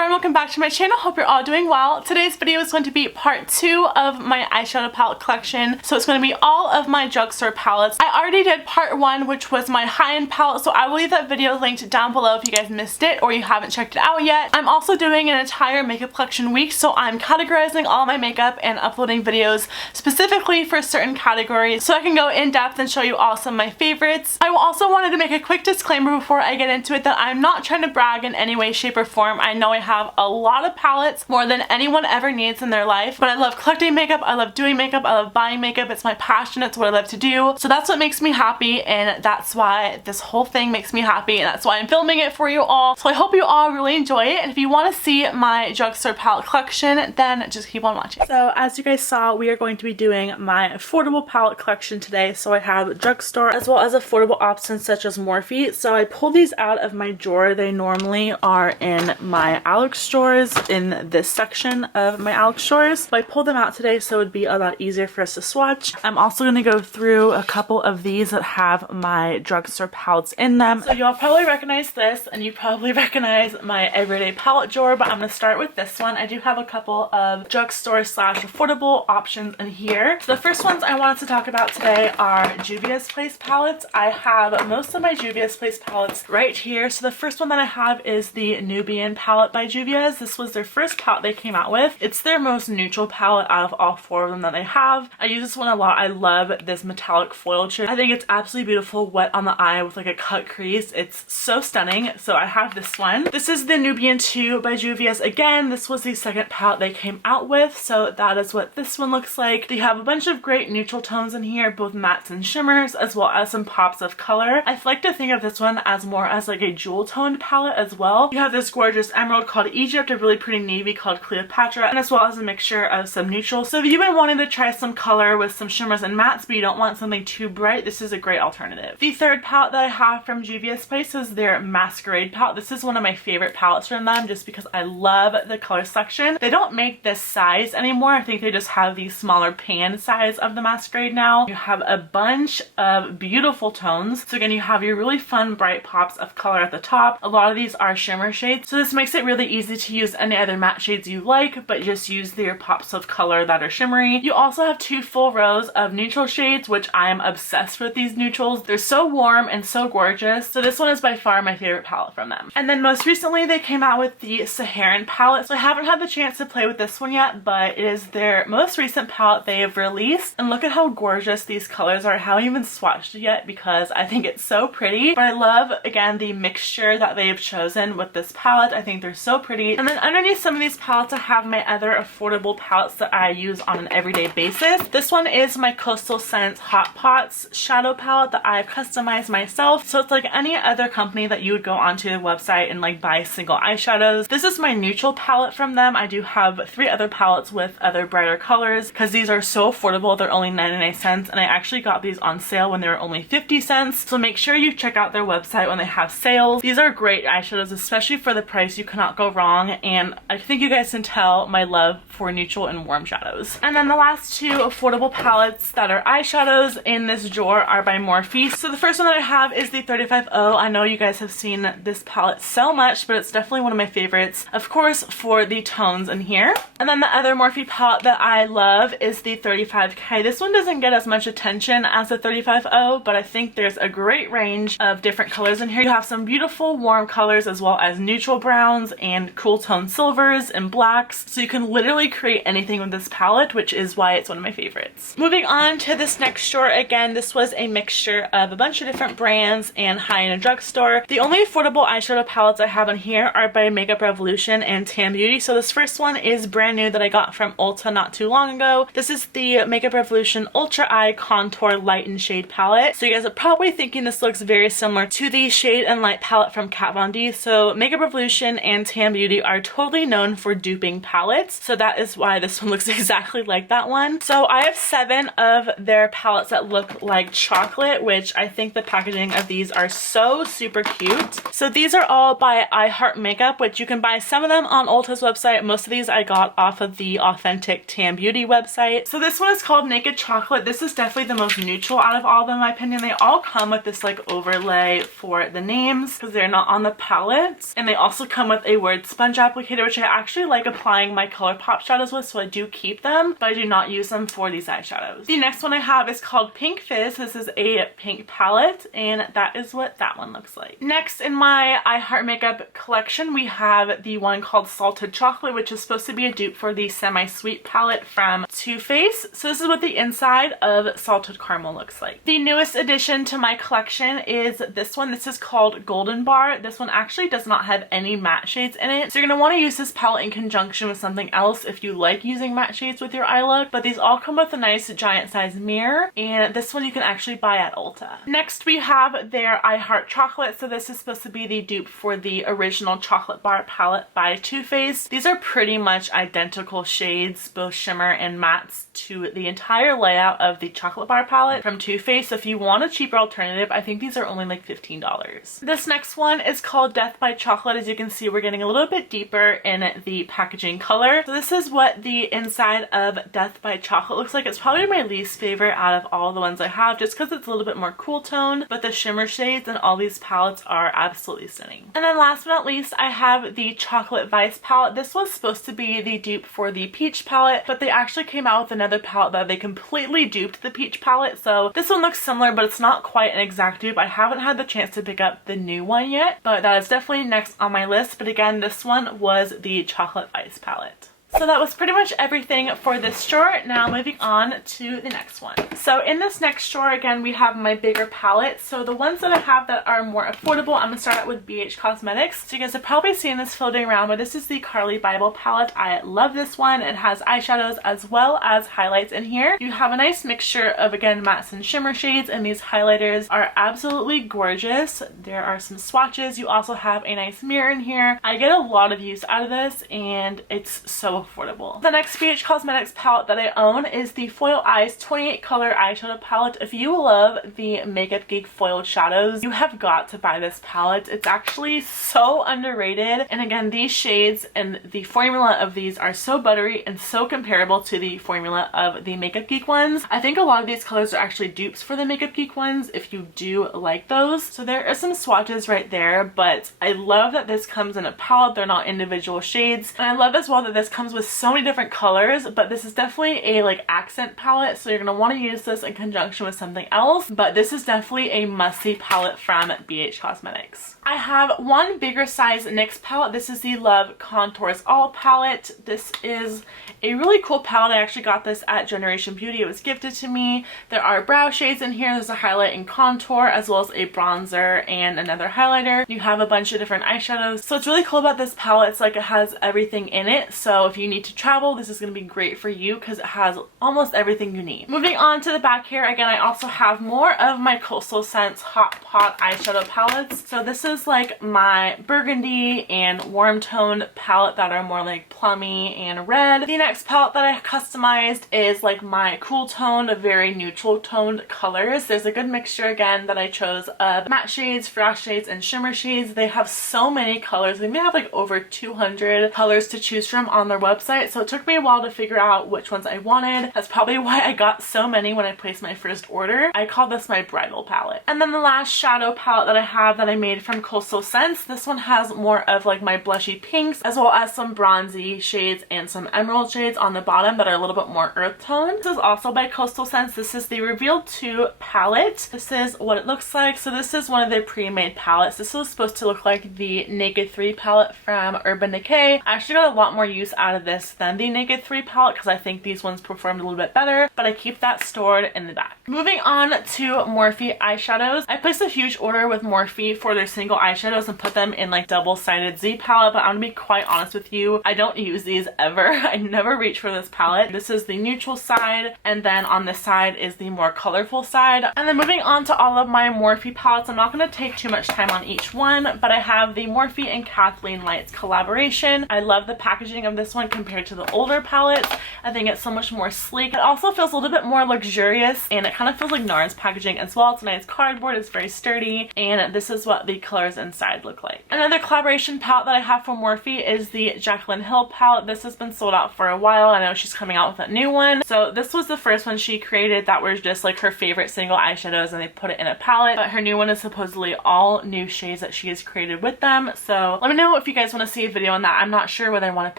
everyone, welcome back to my channel. Hope you're all doing well. Today's video is going to be part 2 of my eyeshadow palette collection. So it's going to be all of my drugstore palettes. I already did part 1, which was my high-end palette, so I will leave that video linked down below if you guys missed it or you haven't checked it out yet. I'm also doing an entire makeup collection week, so I'm categorizing all my makeup and uploading videos specifically for certain categories so I can go in depth and show you all some of my favorites. I also wanted to make a quick disclaimer before I get into it that I'm not trying to brag in any way, shape, or form. I know I have a lot of palettes, more than anyone ever needs in their life, but I love collecting makeup, I love doing makeup, I love buying makeup. It's my passion, it's what I love to do. So that's what makes me happy, and that's why this whole thing makes me happy, and that's why I'm filming it for you all. So I hope you all really enjoy it, and if you want to see my drugstore palette collection, then just keep on watching. So as you guys saw, we are going to be doing my affordable palette collection today. So I have drugstore as well as affordable options such as Morphe. So I pulled these out of my drawer. They normally are in my Alex drawers, in this section of my Alex drawers. So I pulled them out today so it would be a lot easier for us to swatch. I'm also going to go through a couple of these that have my drugstore palettes in them. So y'all probably recognize this, and you probably recognize my everyday palette drawer, but I'm going to start with this one. I do have a couple of drugstore slash affordable options in here. So the first ones I wanted to talk about today are Juvia's Place palettes. I have most of my Juvia's Place palettes right here. So the first one that I have is the Nubian palette by Juvia's. This was their first palette they came out with. It's their most neutral palette out of all 4 of them that they have. I use this one a lot. I love this metallic foil trim. I think it's absolutely beautiful, wet on the eye with like a cut crease. It's so stunning. So I have this one. This is the Nubian 2 by Juvia's. Again, this was the second palette they came out with, so that is what this one looks like. They have a bunch of great neutral tones in here, both mattes and shimmers, as well as some pops of color. I like to think of this one as more as like a jewel toned palette as well. You have this gorgeous emerald called Egypt, a really pretty navy called Cleopatra, and as well as a mixture of some neutrals. So if you've been wanting to try some color with some shimmers and mattes, but you don't want something too bright, this is a great alternative. The third palette that I have from Juvia's Place is their Masquerade palette. This is one of my favorite palettes from them just because I love the color selection. They don't make this size anymore. I think they just have the smaller pan size of the Masquerade now. You have a bunch of beautiful tones. So again, you have your really fun bright pops of color at the top. A lot of these are shimmer shades, so this makes it really easy to use any other matte shades you like, but just use their pops of color that are shimmery. You also have 2 full rows of neutral shades, which I am obsessed with these neutrals. They're so warm and so gorgeous. So this one is by far my favorite palette from them. And then most recently they came out with the Saharan palette. So I haven't had the chance to play with this one yet, but it is their most recent palette they have released. And look at how gorgeous these colors are. I haven't even swatched it yet because I think it's so pretty. But I love, again, the mixture that they have chosen with this palette. I think they're so pretty. And then underneath some of these palettes I have my other affordable palettes that I use on an everyday basis. This one is my Coastal Scents Hot Pots shadow palette that I've customized myself. So it's like any other company that you would go onto the website and like buy single eyeshadows. This is my neutral palette from them. I do have 3 other palettes with other brighter colors because these are so affordable. They're only 99 cents, and I actually got these on sale when they were only 50 cents. So make sure you check out their website when they have sales. These are great eyeshadows, especially for the price. You cannot go wrong, and I think you guys can tell my love for neutral and warm shadows. And then the last 2 affordable palettes that are eyeshadows in this drawer are by Morphe. So the first one that I have is the 35O. I know you guys have seen this palette so much, but it's definitely one of my favorites, of course, for the tones in here. And then the other Morphe palette that I love is the 35K. This one doesn't get as much attention as the 35O, but I think there's a great range of different colors in here. You have some beautiful warm colors as well as neutral browns and cool tone silvers and blacks. So you can literally create anything with this palette, which is why it's one of my favorites. Moving on to this next drawer, again, this was a mixture of a bunch of different brands and high-end drugstore. The only affordable eyeshadow palettes I have in here are by Makeup Revolution and Tan Beauty. So this first one is brand new that I got from Ulta not too long ago. This is the Makeup Revolution Ultra Eye Contour Light and Shade palette. So you guys are probably thinking this looks very similar to the Shade and Light palette from Kat Von D. So Makeup Revolution and Tan Beauty are totally known for duping palettes. So that is why this one looks exactly like that one. So I have 7 of their palettes that look like chocolate, which I think the packaging of these are so super cute. So these are all by iHeart Makeup, which you can buy some of them on Ulta's website. Most of these I got off of the Authentic Tan Beauty website. So this one is called Naked Chocolate. This is definitely the most neutral out of all of them in my opinion. They all come with this like overlay for the names because they're not on the palette, and they also come with a word standard sponge applicator, which I actually like applying my ColourPop shadows with, so I do keep them, but I do not use them for these eyeshadows. The next one I have is called Pink Fizz. This is a pink palette, and that is what that one looks like. Next in my iHeart makeup collection, we have the one called Salted Chocolate, which is supposed to be a dupe for the Semi-Sweet palette from Too Faced. So this is what the inside of Salted Caramel looks like. The newest addition to my collection is this one. This is called Golden Bar. This one actually does not have any matte shades in it, so you're going to want to use this palette in conjunction with something else if you like using matte shades with your eye look, but these all come with a nice giant size mirror, and this one you can actually buy at Ulta. Next we have their iHeart Chocolate. So this is supposed to be the dupe for the original Chocolate Bar palette by Too Faced. These are pretty much identical shades, both shimmer and mattes, to the entire layout of the Chocolate Bar palette from Too Faced. So if you want a cheaper alternative, I think these are only like $15. This next one is called Death by Chocolate. As you can see, we're getting a little bit deeper in the packaging color. So this is what the inside of Death by Chocolate looks like. It's probably my least favorite out of all the ones I have, just because it's a little bit more cool tone, but the shimmer shades in all these palettes are absolutely stunning. And then last but not least, I have the Chocolate Vice palette. This was supposed to be the dupe for the Peach palette, but they actually came out with another palette that they completely duped the Peach palette. So this one looks similar, but it's not quite an exact dupe. I haven't had the chance to pick up the new one yet, but that is definitely next on my list. But again, this one was the Chocolate Vice palette. So that was pretty much everything for this drawer. Now moving on to the next one. So in this next drawer, again, we have my bigger palettes. So the ones that I have that are more affordable, I'm going to start out with BH Cosmetics. So you guys have probably seen this floating around, but this is the Carli Bybel palette. I love this one. It has eyeshadows as well as highlights in here. You have a nice mixture of, again, mattes and shimmer shades, and these highlighters are absolutely gorgeous. There are some swatches. You also have a nice mirror in here. I get a lot of use out of this, and it's so affordable. The next BH Cosmetics palette that I own is the Foil Eyes 28 color eyeshadow palette. If you love the Makeup Geek foiled shadows, you have got to buy this palette. It's actually so underrated, and again, these shades and the formula of these are so buttery and so comparable to the formula of the Makeup Geek ones. I think a lot of these colors are actually dupes for the Makeup Geek ones if you do like those. So there are some swatches right there, but I love that this comes in a palette. They're not individual shades, and I love as well that this comes with so many different colors, but this is definitely a like accent palette, so you're going to want to use this in conjunction with something else, but this is definitely a must-see palette from BH Cosmetics. I have one bigger size NYX palette. This is the Love Contours All palette. This is a really cool palette. I actually got this at Generation Beauty. It was gifted to me. There are brow shades in here. There's a highlight and contour, as well as a bronzer and another highlighter. You have a bunch of different eyeshadows. So it's really cool about this palette. It's like it has everything in it. So if you need to travel, this is going to be great for you because it has almost everything you need. Moving on to the back here, again, I also have more of my Coastal Scents Hot Pot eyeshadow palettes. So this is like my burgundy and warm toned palette that are more like plummy and red. The next palette that I customized is like my cool toned, very neutral toned colors. There's a good mixture again that I chose of matte shades, frost shades, and shimmer shades. They have so many colors. They may have like over 200 colors to choose from on their website, so it took me a while to figure out which ones I wanted. That's probably why I got so many when I placed my first order. I call this my bridal palette. And then the last shadow palette that I have that I made from Coastal Scents, this one has more of like my blushy pinks as well as some bronzy shades and some emerald shades on the bottom that are a little bit more earth toned. This is also by Coastal Scents. This is the Reveal 2 palette. This is what it looks like. So this is one of their pre-made palettes. This was supposed to look like the Naked 3 palette from Urban Decay. I actually got a lot more use out of this than the Naked 3 palette because I think these ones performed a little bit better, but I keep that stored in the back. Moving on to Morphe eyeshadows. I placed a huge order with Morphe for their single eyeshadows and put them in like double-sided Z palette, but I'm gonna be quite honest with you, I don't use these ever. I never reach for this palette. This is the neutral side, and then on this side is the more colorful side. And then moving on to all of my Morphe palettes, I'm not going to take too much time on each one, but I have the Morphe and Kathleen Lights collaboration. I love the packaging of this one. compared to the older palettes. I think it's so much more sleek. It also feels a little bit more luxurious, and it kind of feels like NARS packaging as well. It's a nice cardboard, it's very sturdy, and this is what the colors inside look like. Another collaboration palette that I have from Morphe is the Jaclyn Hill palette. This has been sold out for a while. I know she's coming out with a new one. So this was the first one she created that was just like her favorite single eyeshadows, and they put it in a palette. But her new one is supposedly all new shades that she has created with them. So let me know if you guys want to see a video on that. I'm not sure whether I want to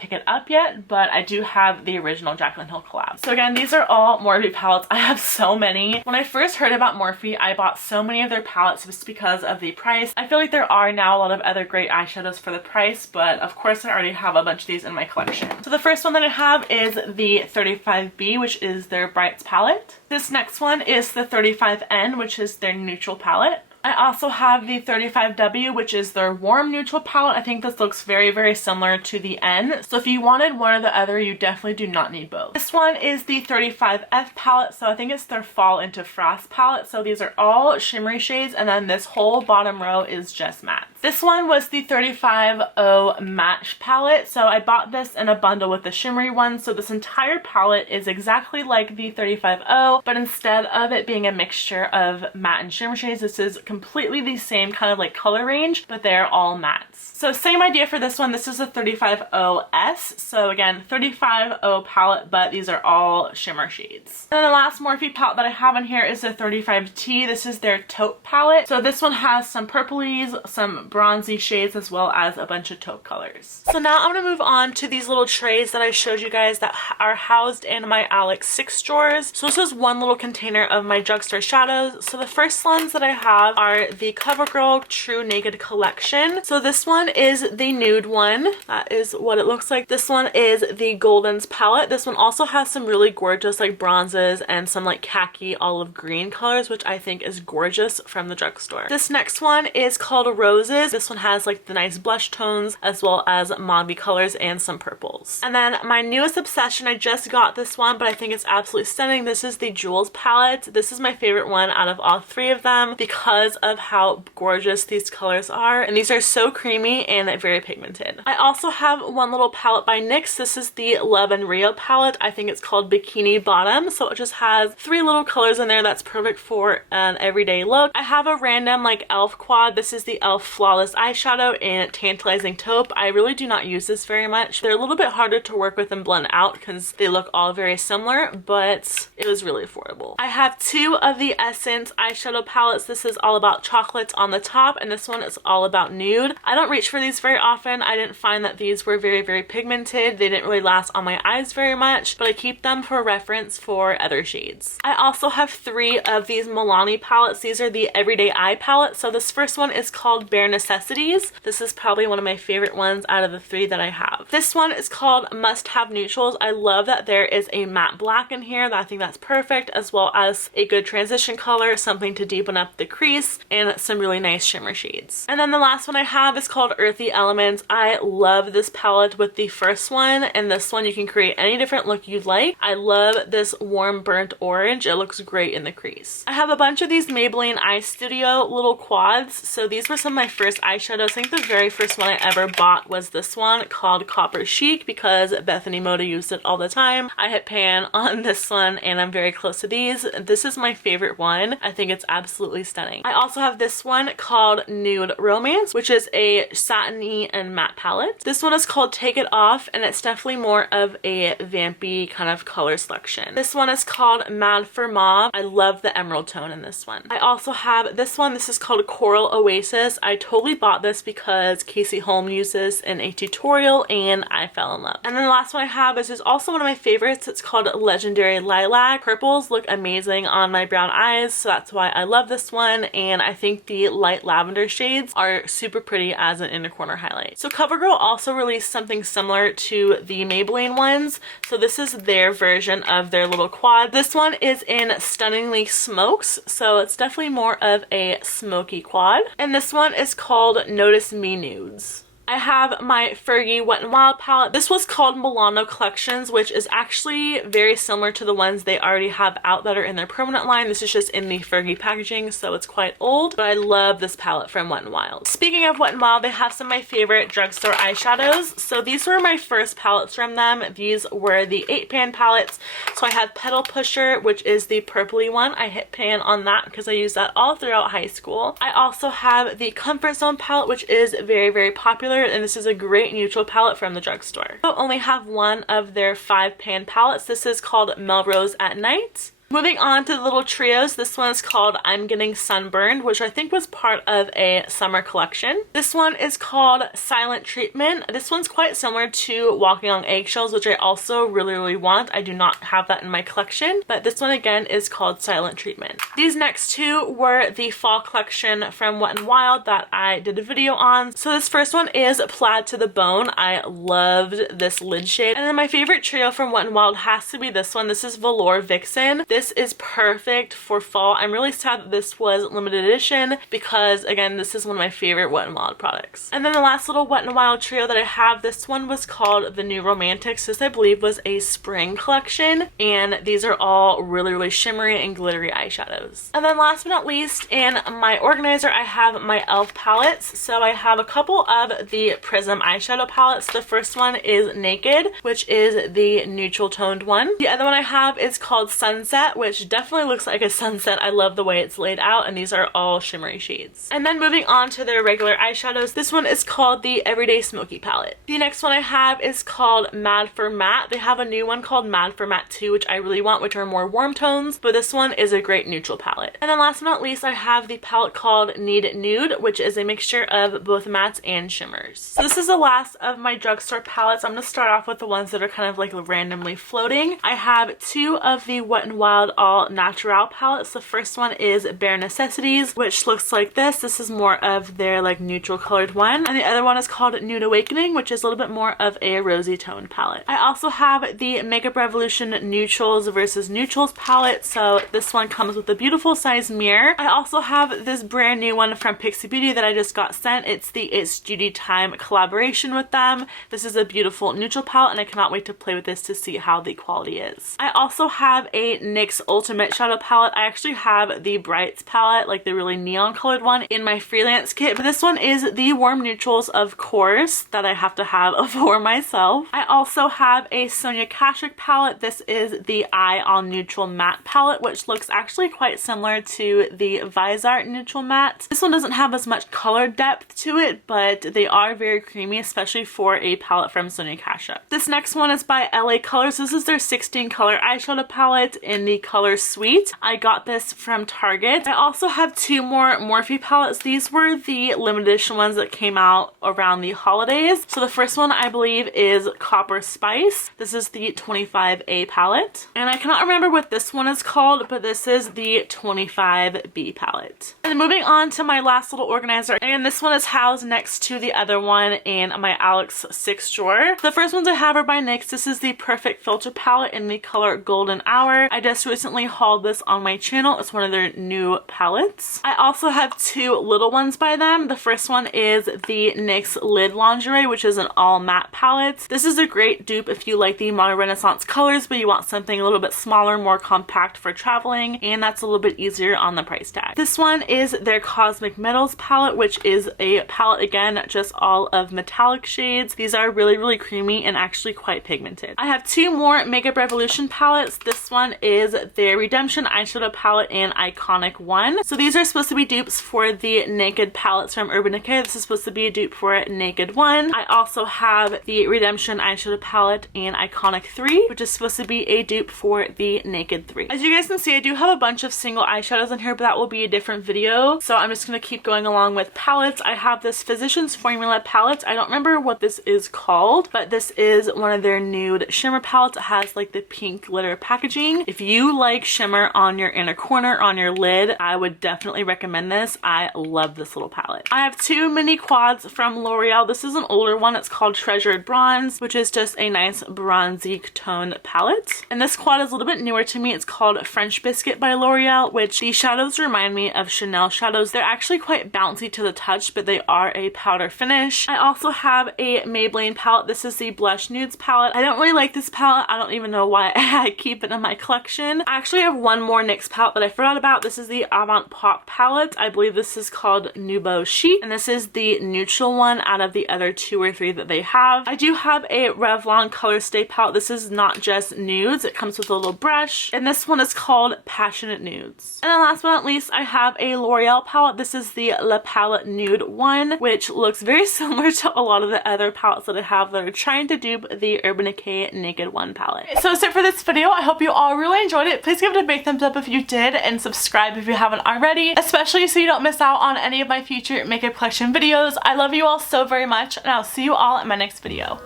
pick it up yet, but I do have the original Jaclyn Hill collab. So again, these are all Morphe palettes. I have so many. When I first heard about Morphe, I bought so many of their palettes just because of the price. I feel like there are now a lot of other great eyeshadows for the price, but of course I already have a bunch of these in my collection. So the first one that I have is the 35B, which is their Brights palette. This next one is the 35N, which is their neutral palette. I also have the 35W, which is their warm neutral palette. I think this looks very, very similar to the N. So if you wanted one or the other, you definitely do not need both. This one is the 35F palette. So I think it's their Fall into Frost palette. So these are all shimmery shades, and then this whole bottom row is just matte. This one was the 35O Match palette. So I bought this in a bundle with the shimmery one. So this entire palette is exactly like the 35O, but instead of it being a mixture of matte and shimmer shades, this is completely the same kind of like color range, but they're all mattes. So same idea for this one. This is a 35OS. So again, 35O palette, but these are all shimmer shades. And then the last Morphe palette that I have in here is the 35T. This is their taupe palette. So this one has some purplies, some bronzy shades, as well as a bunch of taupe colors. So now I'm going to move on to these little trays that I showed you guys that are housed in my Alex 6 drawers. So this is one little container of my drugstore shadows. So the first ones that I have are the CoverGirl True Naked Collection. So this one is the nude one. That is what it looks like. This one is the Goldens palette. This one also has some really gorgeous like bronzes and some like khaki olive green colors, which I think is gorgeous from the drugstore. This next one is called Roses. This one has like the nice blush tones as well as mauve colors and some purples. And then my newest obsession, I just got this one, but I think it's absolutely stunning. This is the Jewels palette. This is my favorite one out of all three of them because of how gorgeous these colors are, and these are so creamy and very pigmented. I also have one little palette by NYX. This is the Love and Rio palette. I think it's called Bikini Bottom, so it just has three little colors in there that's perfect for an everyday look. I have a random like e.l.f. quad. This is the e.l.f. Flawless Eyeshadow in Tantalizing Taupe. I really do not use this very much. They're a little bit harder to work with and blend out because they look all very similar, but it was really affordable. I have two of the Essence eyeshadow palettes. This is all about chocolates on the top, and this one is all about nude. I don't reach for these very often. I didn't find that these were very, very pigmented. They didn't really last on my eyes very much, but I keep them for reference for other shades. I also have three of these Milani palettes. These are the Everyday Eye palette. So this first one is called Bare Necessities. This is probably one of my favorite ones out of the three that I have. This one is called Must Have Neutrals. I love that there is a matte black in here. I think that's perfect, as well as a good transition color, something to deepen up the crease, and some really nice shimmer shades. And then the last one I have is called Earthy Elements. I love this palette with the first one, and this one you can create any different look you'd like. I love this warm burnt orange. It looks great in the crease. I have a bunch of these Maybelline Eye Studio little quads. So these were some of my first eyeshadows. I think the very first one I ever bought was this one called Copper Chic because Bethany Moda used it all the time. I hit pan on this one, and I'm very close to these. This is my favorite one. I think it's absolutely stunning. I also have this one called Nude Romance, which is a satiny and matte palette. This one is called Take It Off, and it's definitely more of a vampy kind of color selection. This one is called Mad for Mauve. I love the emerald tone in this one. I also have this one. This is called Coral Oasis. I totally bought this because Casey Holm used this in a tutorial and I fell in love. And then the last one I have is also one of my favorites. It's called Legendary Lilac. Purples look amazing on my brown eyes, so that's why I love this one, and I think the light lavender shades are super pretty as an inner corner highlight. So CoverGirl also released something similar to the Maybelline ones. So this is their version of their little quad. This one is in Stunningly Smokes, so it's definitely more of a smoky quad. And this one is called Notice Me Nudes. I have my Fergie Wet n Wild palette. This was called Milano Collections, which is actually very similar to the ones they already have out that are in their permanent line. This is just in the Fergie packaging, so it's quite old, but I love this palette from Wet n Wild. Speaking of Wet n Wild, they have some of my favorite drugstore eyeshadows. So these were my first palettes from them. These were the 8-pan palettes. So I have Petal Pusher, which is the purpley one. I hit pan on that because I used that all throughout high school. I also have the Comfort Zone palette, which is very, very popular, and this is a great neutral palette from the drugstore. I only have one of their 5-pan palettes. This is called Melrose at Night. Moving on to the little trios, this one is called I'm Getting Sunburned, which I think was part of a summer collection. This one is called Silent Treatment. This one's quite similar to Walking on Eggshells, which I also really, really want. I do not have that in my collection, but this one again is called Silent Treatment. These next two were the fall collection from Wet n Wild that I did a video on. So this first one is Plaid to the Bone. I loved this lid shade. And then my favorite trio from Wet n Wild has to be this one. This is Velour Vixen. This is perfect for fall. I'm really sad that this was limited edition because, again, this is one of my favorite Wet n Wild products. And then the last little Wet n Wild trio that I have, this one was called The New Romantics. This, I believe, was a spring collection, and these are all really, really shimmery and glittery eyeshadows. And then last but not least, in my organizer, I have my e.l.f. palettes. So I have a couple of the Prism eyeshadow palettes. The first one is Naked, which is the neutral toned one. The other one I have is called Sunset, which definitely looks like a sunset. I love the way it's laid out, and these are all shimmery shades. And then moving on to their regular eyeshadows, this one is called the Everyday Smoky palette. The next one I have is called Mad for Matte. They have a new one called Mad for Matte 2, which I really want, which are more warm tones, but this one is a great neutral palette. And then last but not least, I have the palette called Need Nude, which is a mixture of both mattes and shimmers. So this is the last of my drugstore palettes. I'm going to start off with the ones that are kind of like randomly floating. I have two of the Wet n Wild All Natural palettes. The first one is Bare Necessities, which looks like this. This is more of their like neutral colored one. And the other one is called Nude Awakening, which is a little bit more of a rosy toned palette. I also have the Makeup Revolution Neutrals versus Neutrals palette. So this one comes with a beautiful size mirror. I also have this brand new one from Pixi Beauty that I just got sent. It's the It's Judy Time collaboration with them. This is a beautiful neutral palette, and I cannot wait to play with this to see how the quality is. I also have a NYX Ultimate Shadow palette. I actually have the Brights palette, like the really neon colored one, in my freelance kit, but this one is the Warm Neutrals, of course, that I have to have for myself. I also have a Sonia Kashuk palette. This is the Eye on Neutral Matte palette, which looks actually quite similar to the Visart Neutral Matte. This one doesn't have as much color depth to it, but they are very creamy, especially for a palette from Sonia Kashuk. This next one is by LA Colors. This is their 16 color eyeshadow palette in the color Sweet. I got this from Target. I also have two more Morphe palettes. These were the limited edition ones that came out around the holidays. So the first one I believe is Copper Spice. This is the 25A palette. And I cannot remember what this one is called, but this is the 25B palette. And moving on to my last little organizer, and this one is housed next to the other one in my Alex 6 drawer. The first ones I have are by NYX. This is the Perfect Filter palette in the color Golden Hour. I just recently hauled this on my channel. It's one of their new palettes. I also have two little ones by them. The first one is the NYX Lid Lingerie, which is an all matte palette. This is a great dupe if you like the Modern Renaissance colors, but you want something a little bit smaller, more compact for traveling, and that's a little bit easier on the price tag. This one is their Cosmic Metals palette, which is a palette, again, just all of metallic shades. These are really, really creamy and actually quite pigmented. I have two more Makeup Revolution palettes. This one is their Redemption eyeshadow palette in Iconic 1. So these are supposed to be dupes for the Naked palettes from Urban Decay. This is supposed to be a dupe for Naked 1. I also have the Redemption eyeshadow palette in Iconic 3, which is supposed to be a dupe for the Naked 3. As you guys can see, I do have a bunch of single eyeshadows in here, but that will be a different video. So I'm just going to keep going along with palettes. I have this Physicians Formula palette. I don't remember what this is called, but this is one of their nude shimmer palettes. It has like the pink glitter packaging. If you you like shimmer on your inner corner, on your lid, I would definitely recommend this. I love this little palette. I have two mini quads from L'Oreal. This is an older one. It's called Treasured Bronze, which is just a nice bronzy tone palette. And this quad is a little bit newer to me. It's called French Biscuit by L'Oreal, which these shadows remind me of Chanel shadows. They're actually quite bouncy to the touch, but they are a powder finish. I also have a Maybelline palette. This is the Blush Nudes palette. I don't really like this palette. I don't even know why I keep it in my collection. I actually have one more NYX palette that I forgot about. This is the Avant Pop palette. I believe this is called Nouveau Chic, and this is the neutral one out of the other 2 or 3 that they have. I do have a Revlon Color Stay palette. This is not just nudes. It comes with a little brush, and this one is called Passionate Nudes. And then last but not least, I have a L'Oreal palette. This is the La Palette Nude one, which looks very similar to a lot of the other palettes that I have that are trying to dupe the Urban Decay Naked One palette. So that's it for this video. I hope you all really enjoyed it. Please give it a big thumbs up if you did, and subscribe if you haven't already, especially so you don't miss out on any of my future makeup collection videos. I love you all so very much, and I'll see you all in my next video.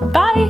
Bye!